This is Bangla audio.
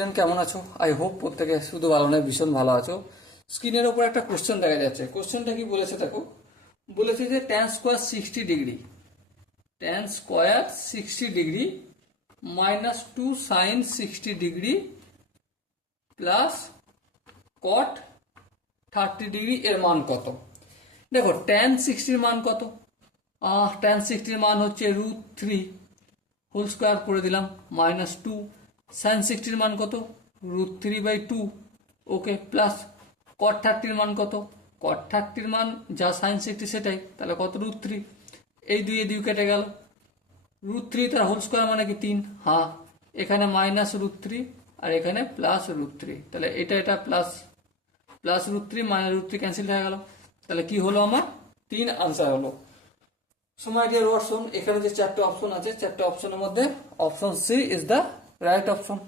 স্টুডেন্ট কেমন আছো? আই হোপ প্রত্যেকে শুধু ভালো নয়, ভীষণ ভালো আছো। স্ক্রিনের ওপর একটা কোশ্চেন দেখা যাচ্ছে। কোশ্চেনটা কি বলেছে দেখো, বলেছে যে tan square 60 degree -2 sin 60 degree plus cot 30 degree এর মান কত? দেখো tan 60 মান কত? tan 60 মান হচ্ছে √3 হোল স্কোয়ার করে দিলাম -2 sin 60 মান কত? √3/2। ওকে, প্লাস cot 30 মান কত? cot 30 মান যা sin 60 সেটাই, তাহলে কত? √3। এই দুই কেটে গেল। √3 তার হোল স্কোয়ার মানে কি 3? হ্যাঁ, এখানে -√3 আর এখানে +√3, তাহলে এটা প্লাস +√3 -√3 ক্যান্সেল হয়ে গেল। তাহলে কি হলো আমার? 3 আনসার হলো। সময় ডিয়ার ওয়াটসন, এখানে যে চারটে অপশন আছে, চারটে অপশনের মধ্যে option C is the right option.